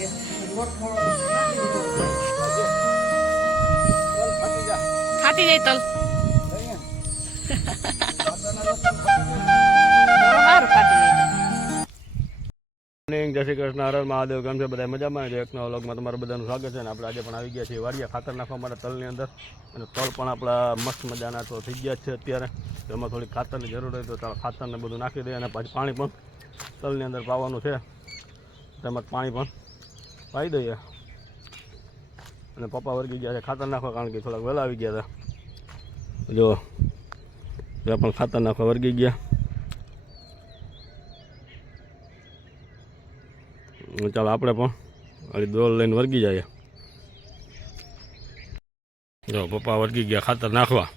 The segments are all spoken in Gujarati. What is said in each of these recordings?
છે. લોટ થોડો નાખી દીધો. ફાટી જાય તલ. સારું ફાટી જાય. જય શ્રી કૃષ્ણ, હર હર મહાદેવ. કેમ છે બધા? મજામાં. એક નવા વ્લોગમાં તમારું બધાનું સ્વાગત છે. અને આપણે આજે પણ આવી ગયા છીએ વાડિયા ખાતર નાખવા માટે તલની અંદર. અને તલ પણ આપણા મસ્ત મજાના તો થઈ ગયા છે અત્યારે. તો એમાં થોડી ખાતરની જરૂર હોય તો ચાલો ખાતરને બધું નાખી દઈએ. અને પાછું પાણી પણ તલની અંદર પાવાનું છે, તેમાં પાણી પણ પાઈ દઈએ. અને પપ્પા વર્ગી ગયા છે ખાતર નાખવા, કારણ કે થોડાક વહેલા આવી ગયા હતા. જો ત્યાં પણ ખાતર નાખવા વર્ગી ગયા. ચાલો આપણે પણ અલી દોલ લઈને વર્ગી જાય. જો પપ્પા વર્ગી ગયા ખાતર નાખવા.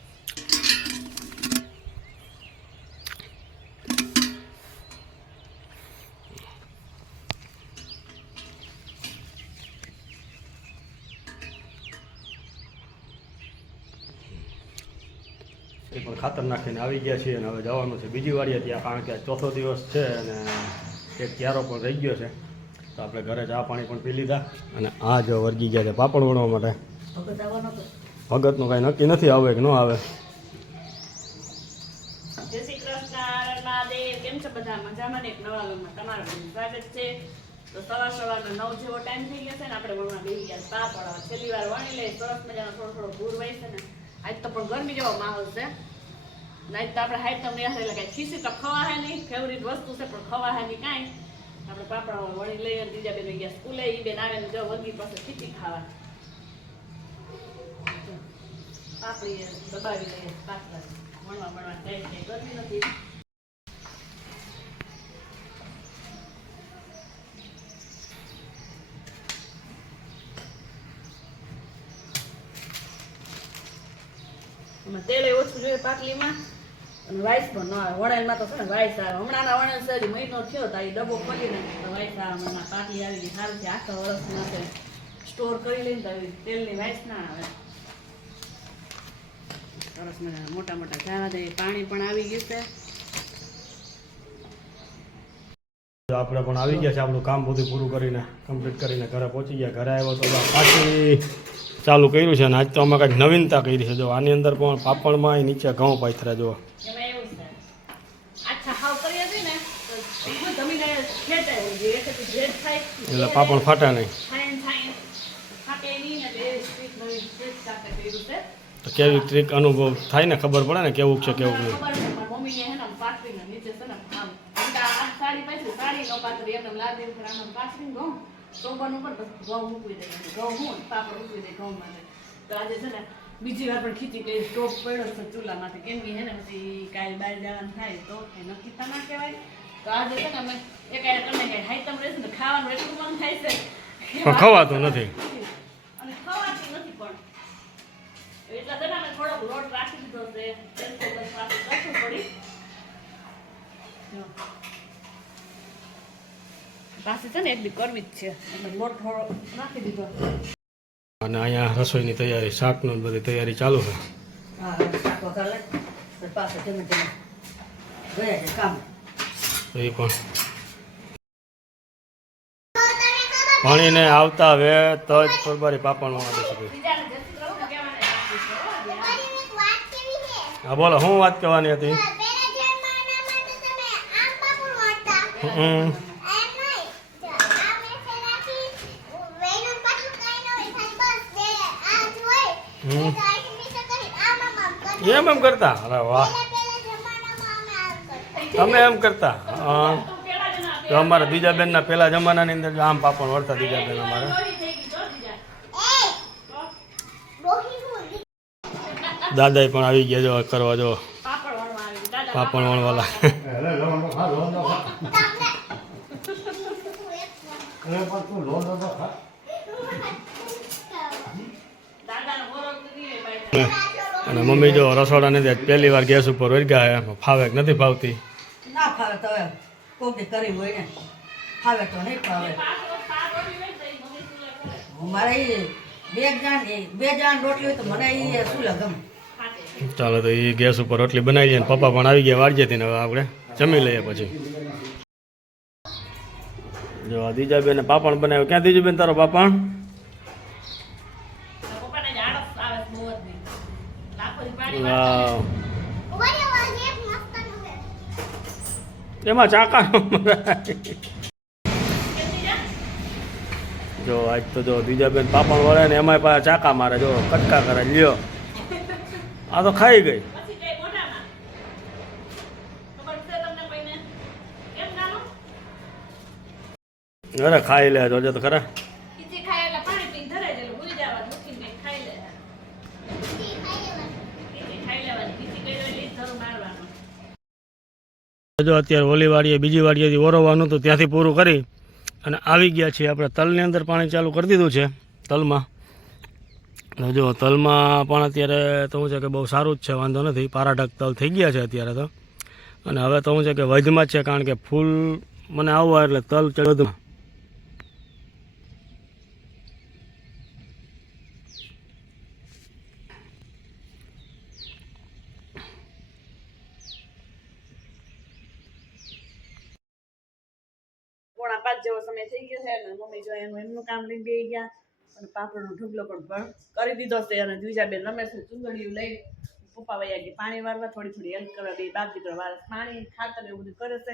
એ પણ ખાતર નાખીને આવી ગયા છીએ અને હવે જવાનું છે બીજી વાડીએ ત્યાં, કારણ કે ચોથો દિવસ છે અને એક ક્યારો પણ રહી ગયો છે. તો આપણે ઘરે ચા પાણી પણ પી લીધા અને આ જો વર્ગી ગયા છે પાપડ વણવા માટે. ભગતનું કાંઈ નક્કી નથી આવે કે ન આવે. જય શ્રી કૃષ્ણ, મહાદેવ. કેમ છો બધા? મજામાં ને? એક નવા વ્લોગમાં તમારું સ્વાગત છે. તો સવારનો 9 જેવો ટાઈમ થઈ ગયો છે ને આપણે વણવા બેસી ગયા. પાપડ છેલ્લી વાર વણી લઈ. સરસ મજાનો થોડો ભૂર વાય છે ને. આજ તો પણ ગરમી જેવો માહોલ છે. આજ તો આપણે હાઈટ તમને યાદ એટલે કાંઈ ખીસી તો ખવા હે નહીં, ફેવરિટ વસ્તુ છે પણ ખવા હે નહીં કાંઈ. આપણે પાપડા વણી લઈએ. બીજા બેન ગયા સ્કૂલે, એ બેન આવે ને જો વગી પાસે ખીચી ખાવા પાપડી દબાવી લઈએ. પાછળ વણવા જાય છે, ગરમી નથી. તેલ ઓછું જોઈએ પાટલીમાં અને વાઇસ પણ ન આવે. વણેલમાં તો છે ને વાઇસ આવે. હમણાંના વણેલ સરી મહિનો થયો તો એ ડબ્બો ખોલીને તો વાઇસ આવે. હમણાં પાટલી આવી ગઈ સારું છે. આખા વર્ષ માટે સ્ટોર કરી લઈને તો તેલની વાઇસ ના આવે. સરસ મજા મોટા મોટા જાવા દે. પાણી પણ આવી ગયું છે. આપણે પણ આવી ગયા છે આપણું કામ બધું પૂરું કરીને કમ્પ્લીટ કરીને ઘરે પહોંચી ગયા. ઘરે આવ્યો તો પાછી ચાલુ કર્યું છે. અને આજ તો અમે કંઈક નવીનતા કરી છે. જો આની અંદર પણ પાપડમાં નીચે ઘઉં પાથરા જો. એટલે પાપડ ફાટા નહીં. તો કેવી ટ્રીક અનુભવ થાય ને ખબર પડે ને કેવું છે કેવું નહીં. બીજી વાર પણ ખીચી કરી સ્ટોપ પડ્યો છે ચૂલામાંથી. કેમ કે હે ને પછી કાલે બહાર જવાનું થાય તો નક્કી ના કહેવાય. તો આજે છે ને અમે એક તમને કઈ હાઈટમ રહેશે ને ખાવાનું એટલું મન થાય છે પણ ખવાતું નથી અને ખવાતું નથી. પણ એટલા જણા મેં થોડોક લોટ રાખી દીધો છે. કશું પડી પાછી છે ને એક દી કરવી જ છે એટલે લોટ થોડો નાખી દીધો. અને અહીંયા રસોઈની તૈયારી, શાકની બધી તૈયારી ચાલુ છે. હા, શાક વઘાર લે પાછો જમે જમે ગયા છે કામ. એ પણ ભણીને આવતા વે તો જ ફરબારી પાપડ વણા બેસી ગઈ. હા બોલો, શું વાત કરવાની હતી? એમ કરતા? અરે વાહ, તમે એમ કરતા? હા, તો અમારા બીજા બેનના પહેલા જમાનાની અંદર આમ પાપડ વળતા. બીજા બેન અમારે દાદા પણ આવી ગયા જો કરવા. જો પાપડ વણવાલા. અને મમ્મી જો રસોડાને પહેલી વાર ગેસ ઉપર વર્ગ્યા ફાવે કે નથી ફાવતી. ના ફાવે તો કોકે કરી હોય ને, ફાવે તો નહીં ફાવે. મારે બે જાણ રોટલી હોય તો મને એ શું લગમ. ચાલો તો એ ગેસ ઉપર રોટલી બનાવી દઈએ. પપ્પા પણ આવી ગયા વાડીએથી ને હવે આપણે જમી લઈએ પછી. જો દીજાબેન પાપણ બનાવ્યું. ક્યાં દીજુબેન તારો પાપણ? પપ્પાને જ આળસ આવે છે બહુ જ નહીં. લાખો દી પાણી વાહ. એમાં ચાકા જો આજ તો જો દીજાબેન પાપણ વળે ને એમાંય પાછા ચાકા મારે. જો કટકા કરે લ્યો. આ તો ખાઈ ગઈ. પછી કઈ મોઢામાં ખબર છે તમને કોઈને કેમ નાનો અરે ખાઈ લે જોજે તો ખરા. ખીચી ખાય એટલે પાણી પીને ધરાય એટલે ભૂલી જવા મુઠ્ઠી મેં ખાઈ લે ખીચી ખાઈ લેવાની ખીચી કઈ એટલે જ ધરું મારવાનું. જો અત્યારે ઓલી વાડીએ બીજી વાડીએથી ઓરવવાનું હતું ત્યાંથી પૂરું કરી અને આવી ગયા છીએ આપણે તલની અંદર. પાણી ચાલુ કરી દીધું છે તલમાં. જો તલમાં પણ અત્યારે તો શું છે કે બહુ સારું જ છે, વાંધો નથી. પારાઢક તલ થઈ ગયા છે અત્યારે તો. અને હવે તો શું છે કે વધમાં જ છે, કારણ કે ફૂલ મને આવવા એટલે તલ વધમાં. પોણા 5 જેવો સમય થઈ ગયો છે અને મમ્મી જો એમનું કામ લઈને બેસી ગયા અને પાપડનો ઢગલો પણ કરી દીધો છે. અને દ્વિજાબેન રમે છે ચુંદડીયું લઈ. પપ્પા વૈયા ગયા પાણી વારવા, થોડી હેલ્પ કરવા બે બાપ દીકરો વાર પાણી ખાતર એવું બધું કરે છે.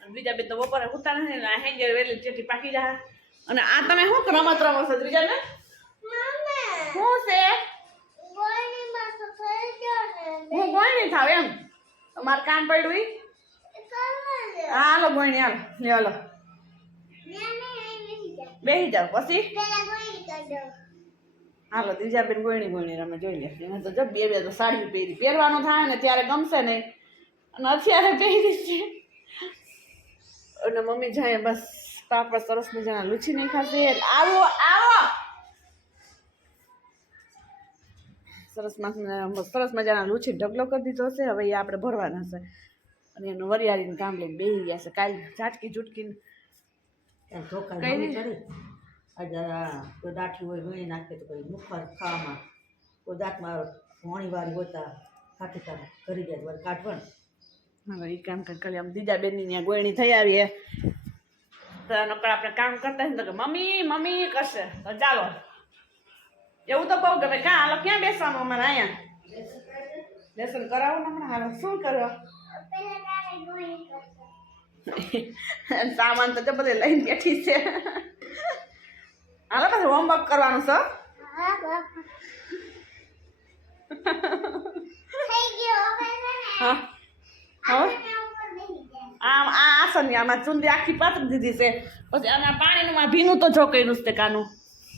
અને દ્વિજાબેન તો બપોરે ઉતા નથી ને હેંગે વેલી ચેટી પાકી જાય. અને આ તમે શું રમત રમો છો દ્વિજાબેન? શું છે? હું ગોળણી થાવ એમ તમારે કામ પડ્યું ઈ? હાલો ગોળણી હાલો લે હાલો બેસી જાવ પછી હાલો દ્વિજાબેન ગોળણી રમે જોઈ લે. એને તો જબ બે તો સાડી પહેરી પહેરવાનું થાય ને ત્યારે ગમશે નહીં અને અત્યારે પહેરી છે. અને મમ્મી જાય બસ પાપડ સરસ મજાના લૂછી નહીં ખાશે. આવો આવો સરસ મજાના લૂછી ઢગલો કરી દીધો છે. હવે એ આપણે ભરવાના છે અને એનું વરિયાળીનું કામ લઈને બેસી ગયા છે. કાલ ઝાટકી ઝૂટકીને કોઈ દાઠી હોય રોઈ નાખે તો કોઈ મુખવાર ખાવામાં કોઈ દાંતમાં ઘણી વાર ગોતા ખાતી કાઢે કરી જાય વાર કાઢવાનું. હવે એ કામ કરી આમ દીદાબેનની ત્યાં ગોળણી થઈ આવી તો નકર આપણે કામ કરતા ને તો કે મમ્મી મમ્મી કરશે. તો ચાલો એવું તો બહુ ગમે. કાં હાલો ક્યાં બેસવાનું અમારે અહીંયા લેસન કરાવો ને હમણાં. હાલો શું કરો? સામાન તો બધે લઈને બેઠી છે. હાલો પછી હોમવર્ક કરવાનું છે. આમ આ આસન આમાં ચુંદી આખી પાતળી દીધી છે. પછી આના પાણીનું માં ભીનું તો જો કર્યું છે કાનું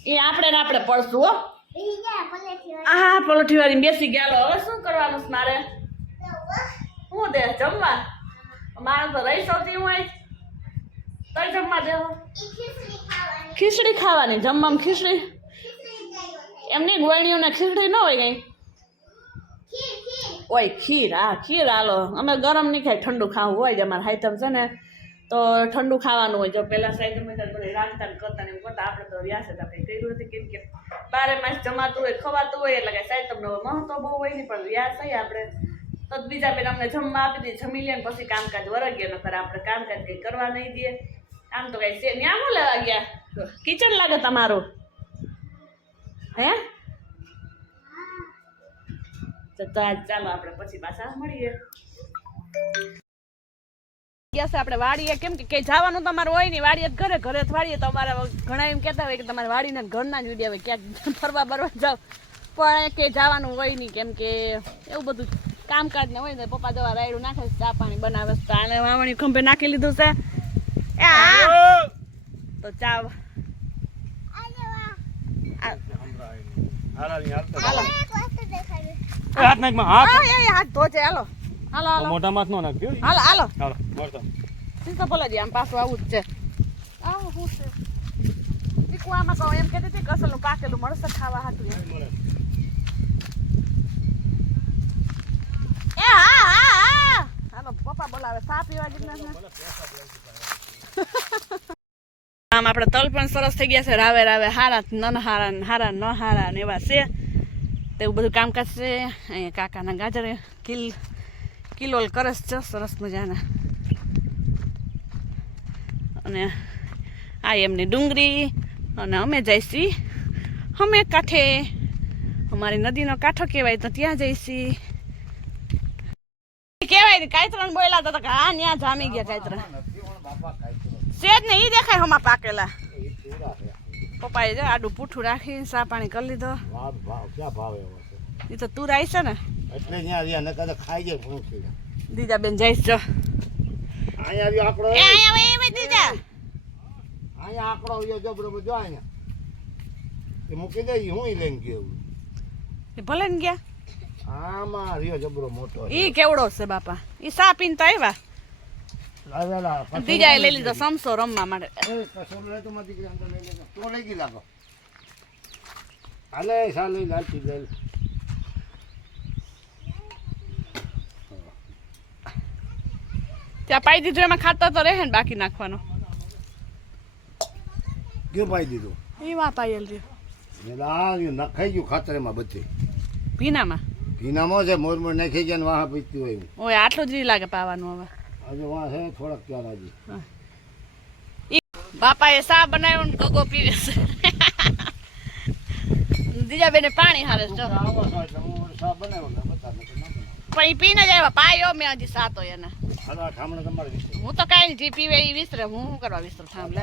એ આપણે ને આપણે પડશું હો. હા પલોઠી વાળી બેસી ગયા. હવે શું કરવાનું છે મારે? શું દે જમવા? મારે તો રહી સૌથી હું આવીશ તઈ જમવા દેવો. ખીચડી ખાવાની જમવામાં ખીચડી એમની ગોળણીઓને ખીચડી ન હોય કઈ હોય ખીર. હા ખીર હાલો. અમે ગરમ નહીં ખાય ઠંડુ ખાવું હોય. અમારે હાઈટમ છે ને તો ઠંડુ ખાવાનું હોય. જો પહેલાં સાઈડ બધા રાંધતા ને કરતા ને એમ કરતા આપણે તો વ્યાસ જ આપણે કર્યું નથી કેમ કે 12 માસ જમાતું હોય ખવાતું હોય એટલે કાંઈ સાઈડ તમને મહત્વ બહુ હોય નહીં પણ વ્યાસ થઈ આપણે તો બીજા બેન અમને જમવા આપી દઈએ જમી લે ને પછી કામકાજ વરગીએ નકર આપણે કામકાજ કંઈ કરવા નહીં દઈએ. આમ તો કઈ છે ત્યાં શું લેવા ગયા? કિચન લાગે તમારું હે? તો ચાલો આપણે પછી પાછા મળીએ. ગયા છે આપણે વાડીએ કેમ કે કઈ જવાનું તમારું હોય નહીં. વાડીએ ઘરે ઘરે જ વાડીએ તો અમારા ઘણા એમ કહેતા હોય કે તમારે વાડીના ઘરના જ વિડીયો હોય ક્યાંક ફરવા બરવા જાવ પણ કંઈ જવાનું હોય નહીં કેમ કે એવું બધું કામકાજ ને હોય ને. પપ્પા દવા રાયડું નાખે છે ચા પાણી બનાવે છે. આને વાવણી ખંભે નાખી લીધું છે. તો ચા હાથ ધોચે. હાલો હાલો હાલો મોઢામાં નો નાખજો. હાલો હાલો હાલો મળતો સીધો બોલાજી આમ પાછું આવું જ છે. આવું શું છે દીકુઆમાં કહું એમ કહેતી હતી કે અસલનું પાકેલું મળશે ખાવા હાટું. એ હા હા હા હાલો પપ્પા બોલાવે સા પીવા ગીરના. આમ આપણે તલ પણ સરસ થઈ ગયા છે. રાવે રાવે હારા ન હારા હારા ન હારા ને એવા છે. તેવું બધું કામકાજ છે. અહીંયા કાકાના ગાજર કિલોલ કરસ છે સરસ મજાના. અને આ એમની ડુંગળી અને અમે જઈશી અમે કાંઠે અમારી નદીનો કાંઠો કહેવાય તો ત્યાં જઈશી કહેવાય ને કાયતરણ બોલ્યા હતા કે હા ત્યાં જામી ગયા કાયતરણ સેજ ને ઈ દેખાય હમા પાકેલા પપ્પાએ જો આડું પૂઠું રાખીને ચા પાણી કરી લીધો એ તો તું આવી છે ને એટલે ત્યાં ખાઈ જાય ઘણું થઈ જાય. દીજા બેન જઈશ જો અહીંયા આવ્યો આંકડો એ અહીંયા આવે દીજા અહીંયા આંકડો આવ્યો જો બરોબર જો અહીંયા એ મૂકી દે હું લઈને ગયો એ ભલે ને ગયા આમાં રહ્યો જબરો મોટો ઈ કેવડો છે બાપા ઈ સા પીને તો આવ્યા દીજાએ લઈ લીધો સમસો રમવા માટે તો લઈ ગઈ લાગો હાલે સા લઈ લાલતી લઈ ત્યાં પાઈ દીધું એમાં ખાતર તો રહે ને બાકી નાખવાનો કેવું પાઈ દીધું એમાં પાયેલ રહ્યો એટલે આ નખાઈ ગયું ખાતર એમાં બધે ભીનામાં ભીનામાં છે મોર નાખી ગયા ને વાહ પીતું હોય ઓય આટલું જ નહીં લાગે પાવાનું હવે હજુ વાહ છે થોડાક ત્યાં હજી બાપાએ સા બનાવ્યો ને ગગો પીવે છે દીજા બેને પાણી હારે છે જો. પણ ઈ પીને જ આવ્યા પાયો મેં હજી સાતો એને હું તો કાંઈ નહીં જે પીવે એ વિસરે હું શું કરવા વિસરું થાંભલે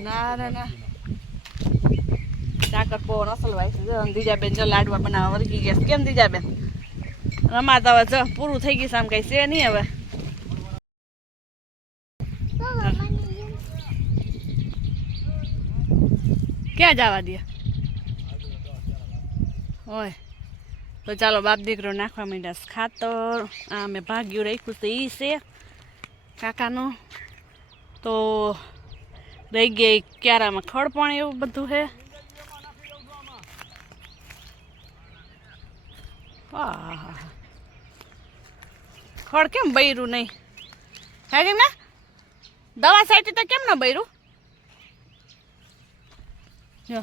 ના ના ના ચાકર પોવન અસલ વાય છે દીજા બેન જો લાડવા બનાવવા વર્ગી ગયા છે. કેમ દીજા બેન રમાતા હવે જો પૂરું થઈ ગયું છે આમ કઈ છે નહીં હવે ક્યાં જવા દે હોય તો ચાલો બાપ દીકરો નાખવા માંડ્યા ખાતર આ મેં ભાગ્યું રાખ્યું તો એ છે કાકાનું તો રહી ગયા ક્યારામાં ખડ પણ એવું બધું છે ખડ કેમ બૈરું નહીં હે કેમ ને દવા સાઈટી તો કેમ ના બૈરું જો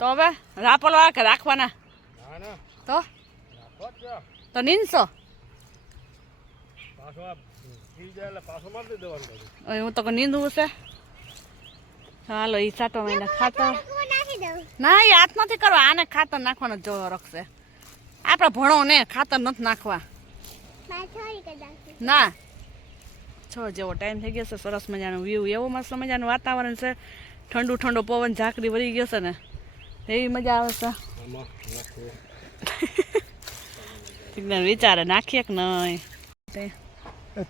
તો હવે રાપોલો કે રાખવાના તો નીંદશો હું તો નીંદવું છે ચાલો ઈ સાટો મહિના ખાતર ના એ હાથ નથી કરવા આને ખાતર નાખવાનો જો રખશે આપણે ભણો ને ખાતર નથી નાખવા ના છો જેવો ટાઈમ થઈ ગયો છે સરસ મજાનો વ્યૂ એવો મસ્ત મજાનું વાતાવરણ છે ઠંડુ ઠંડુ પવન ઝાકરી વળી ગયો છે ને એવી મજા આવે છે વિચારે નાખીએ કે નહીં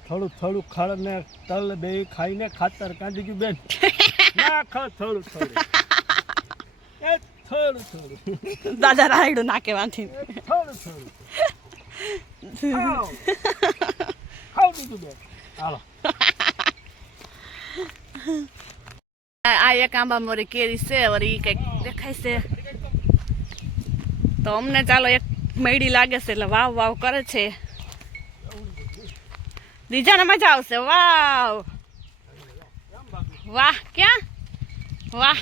થોડું થોડું ખડ ને તલ બે ખાઈને ખાતર કાઢી ગયું બેન નાખો થોડું થોડું એ થોડું થોડું દાદા રાયડું નાખે વાંથી થોડું થોડું ખાવ દીધું બેન હાલો આ એક આંબા મોરી કેરી છે વળી કઈક દેખાય છે તો અમને ચાલો એક મેડી લાગે છે એટલે વાવ વાવ કરે છે દીજાને મજા આવશે વાવ વાહ ક્યાં વાહ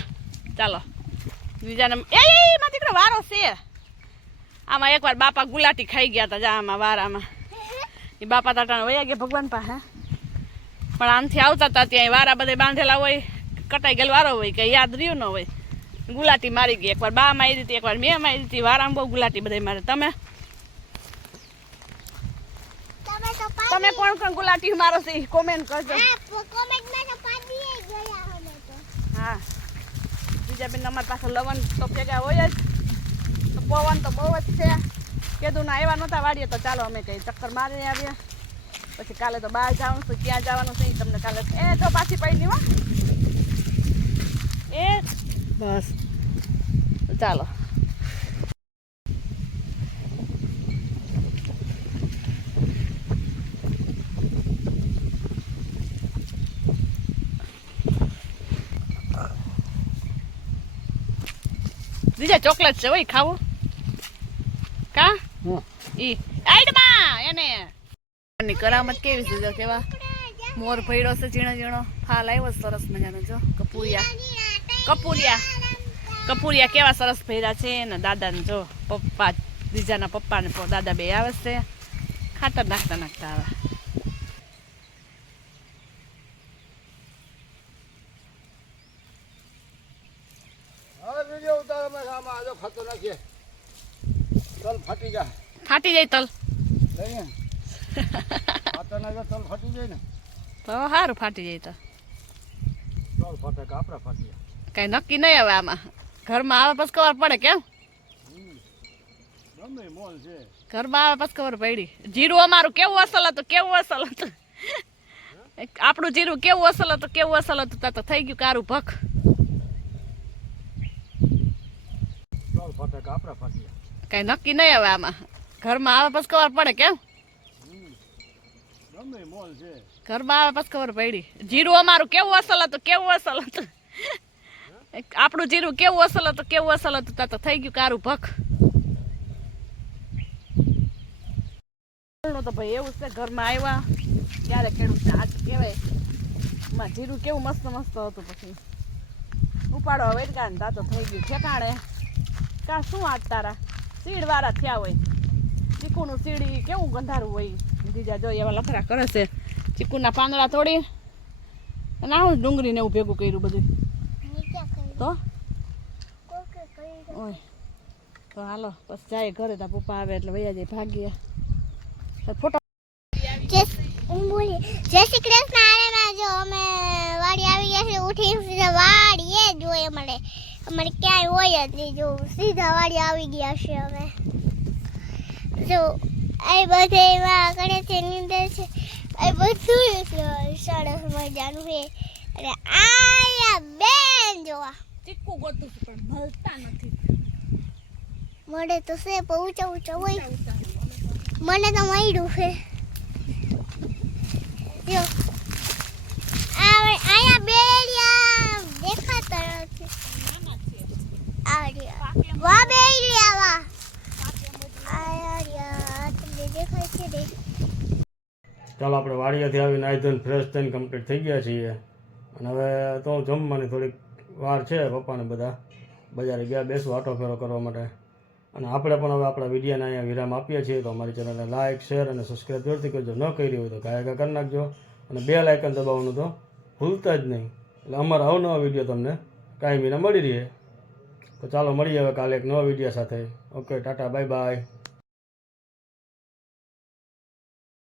ચાલો દીજાને એ માં દીકરો વારો છે આમાં એકવાર બાપા ગુલાટી ખાઈ ગયા હતા જા આમાં વારામાં એ બાપા તાટાને વયા ગયા ભગવાન પાસે પણ આમથી આવતા હતા ત્યાં વારા બધે બાંધેલા હોય કટાઈ ગયેલ વારો હોય કે યાદ રહ્યું ન હોય ગુલાટી મારી ગઈ એકવાર બા મારી હતી એકવાર મેં મારી હતી વારામાં બહુ ગુલાટી બધે મારે તમે તમે કોણ કોણ ગુલાટી મારો છે કોમેન્ટ કરજો હા બીજા બેન અમારી પાસે લવણ તો ભેગા હોય જ તો પવન તો બહુ જ છે કીધું ના આવ્યા નહોતા વાડીએ તો ચાલો અમે કઈ ચક્કર મારીને આવીએ પછી કાલે તો બહાર જવાનું છે ક્યાં જવાનું છે એ તમને કાલે એ જો પાછી પડી હો એ બસ ચાલો દીજા ચોકલેટ છે ભાઈ ખાવું કા ઈ આઈડમાં એને ની કરામત કેવી છે જો કેવા મોર ભર્યો છે ઝીણો ઝીણો ફાલ આવ્યો સરસ મજાનો જો કપૂરિયા કેવા સરસ ભર્યા છે ને દાદાને જો પપ્પા દીજાના પપ્પા ને દાદા બે આવે છે ખાતર નાખતા આવે અમે આમાં આજો ખાતો નાખીએ તલ ફાટી જાય ફાટી જાય તલ લઈએ ખાતો નાખે તલ ફાટી જાય ને તો સારું ફાટી જાય તો તલ ફાટે કે આપણે ફાટીએ કઈ નક્કી નહીં હવે આમાં ઘરમાં આવે પછી ખબર પડે કેમ ગમે મોલ છે ઘરમાં આવે પછી ખબર પડી જીરું અમારું કેવું અસલ હતું આપણું જીરું કેવું અસલ હતું તા તો થઈ ગયું કારું ભખ તલ ફાટે કે આપણે ફાટીએ કઈ નક્કી નહીં હવે આમાં ઘરમાં આવે પછી ખબર પડે કેમ ગમે મોલ છે ઘરમાં આવે પછી ખબર પડી જીરું અમારું કેવું અસલ હતું આપણું જીરું કેવું અસલ હતું તા તો થઈ ગયું કારું ભખ તો ભાઈ એવું છે ઘરમાં આવ્યા ત્યારે ખેડૂત આજ કહેવાય એમાં જીરું કેવું મસ્ત હતું પછી ઉપાડો હવે ને તા તો થઈ ગયું ઠેકાણે કા શું આજ તારા સીડ વાળા થયા હોય ચીકુનું સીડી કેવું ગંધારું હોય બીજા જો એવા લખરા કરે છે ચીકુના પાંદડા તોડી અને આવું ડુંગળીને એવું ભેગું કર્યું બધું તો ઓય તો હાલો પછી જાય ઘરે તા પપ્પા આવે એટલે વૈયા જાય ભાગીએ ફોટો જય શ્રી કૃષ્ણ આરેમાં જો અમે વાડી આવી ગયા છે ઉઠી સીધા વાડીએ જ હોય અમારે ક્યાંય હોય જ નહીં જો સીધા વાડી આવી ગયા છે અમે જો આ બધે એમાં કરે છે નીંદે છે આ બધું સરસ મજાનું છે અને આયા બેન જોવા ચીકુ ગોતું છે પણ મળતા નથી મળે તો છે પણ ઊંચા હોય મને તો મળ્યું છે જો આયા બેલિયા દેખાતા નથી વાહ બેલિયા વાહ આયા તમને દેખાય છે રે ચાલો આપણે વાડિયાથી આવીને નાહી ધોઈને ફ્રેશ થઈને કમ્પ્લીટ થઈ ગયા છીએ અને હવે તો જમવાની થોડીક વાર છે પપ્પાને બધા બજારે ગયા બેસું આટો ફેરો કરવા માટે અને આપણે પણ હવે આપણા વિડીયોને અહીંયા વિરામ આપીએ છીએ તો અમારી ચેનલને લાઇક શેર અને સબસ્ક્રાઈબ જરૂરથી કરજો ન કરી હોય તો કાયકા કરી નાખજો અને બેલ આઇકન દબાવવાનું તો ભૂલતા જ નહીં એટલે અમારા અવનવા વિડીયો તમને કાયમીને મળી રહે તો ચાલો મળીએ હવે કાલે એક નવા વિડીયો સાથે ઓકે ટાટા બાય બાય